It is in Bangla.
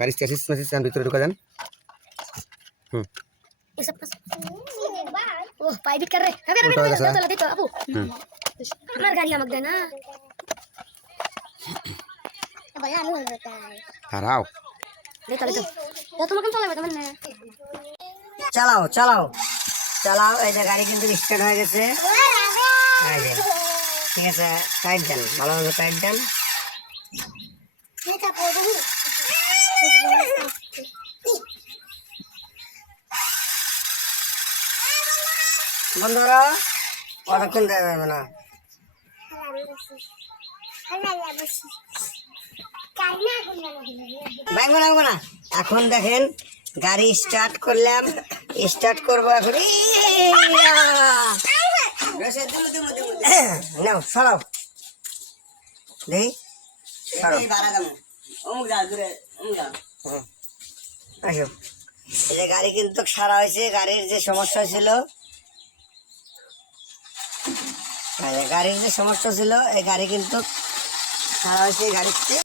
গাড়ি চেসিস মেসিস ভিতরে ঢুকা যান। ये सब ओह पाई भी कर रहे अबे उल्टा हो गया दे तो अबू हमार गाड़ी हमक देना बोला हम हो जाता है দাঁড়াও दे तो वो तुम कम चलावे तुम ने চালাও চালাও চালাও। এই যে গাড়ি কিন্তু স্টার্ট হয়ে গেছে। এই যে ঠিক আছে, টাইট দেন, ভালোভাবে টাইট দেন। বন্ধুরা অনেকক্ষণ দেওয়া যাবে না। ভাঙবো না ভাঙবো না। এখন দেখেন গাড়ি স্টার্ট করলাম, স্টার্ট করবো এখন। নাও সরাও দেখি, সরাও। আসো। এই যে গাড়ি কিন্তু সারা হয়েছে। গাড়ির যে সমস্যা ছিল, গাড়ির যে সমস্যা ছিল এই গাড়ি কিন্তু সারা হয়েছে। গাড়িতে